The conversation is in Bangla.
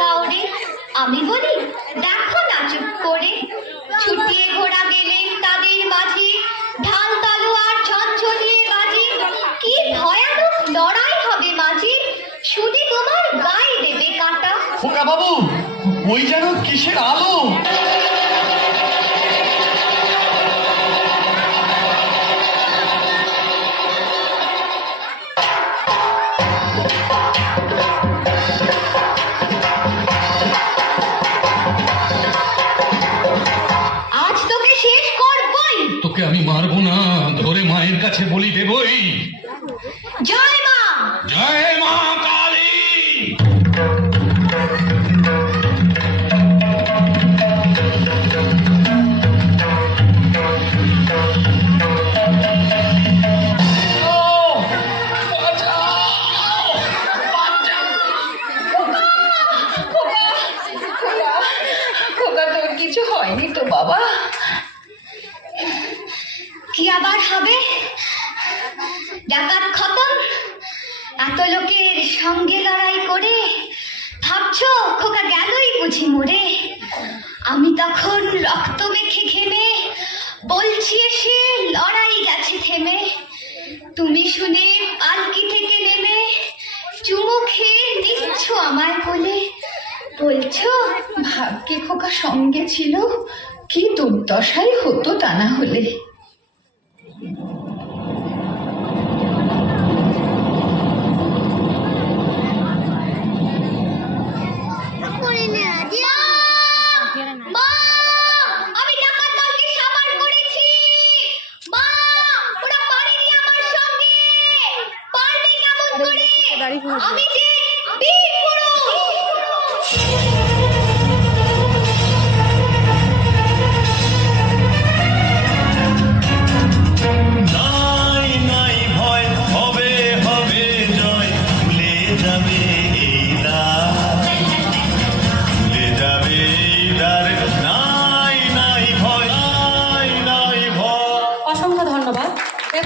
কাউরে। আমি বলি দেখো না চুপ করে, ছুটিয়ে ঘোড়া গেলেন তাদের মাঝে, ঢাল তলোয়ার ঝনঝনিয়ে বাজে, কি ভয়ানক লড়াই হবে মাঝে, শুনে তোমার গায়ে দেবে কাঁটা। খোকা বাবু, ওই যেন কিসের আলো! আজ তোকে শেষ করবই। তোকে আমি মারবো না, ধরে মায়ের কাছে বলি দেবই। জয় মা, জয় মা কালী। খোকা, তোর কিছু হয়নি তো বাবা? কি আবার হবে? ডাকাত খতম, এত লোকের সঙ্গে লড়াই করে ভাবছো খোকা গেলই বুঝি মরে। আমি তখন রক্ত মেখে ঘেমে বলছি এসে লড়াই গেছে থেমে। তুমি শুনে পালকি থেকে নেমে চুমু খেয়ে নিচ্ছ আমায় কোলে, বলছো ভাগ্যে খোকা সঙ্গে ছিল, কি দুর্দশাই হতো তা না হলে। মা, আমি ডাকাত দলকে সাবার করেছি। মা, ওরা পারেনি আমার সঙ্গে, পারবে কেমন করে? আমি যে বীর পুরুষ।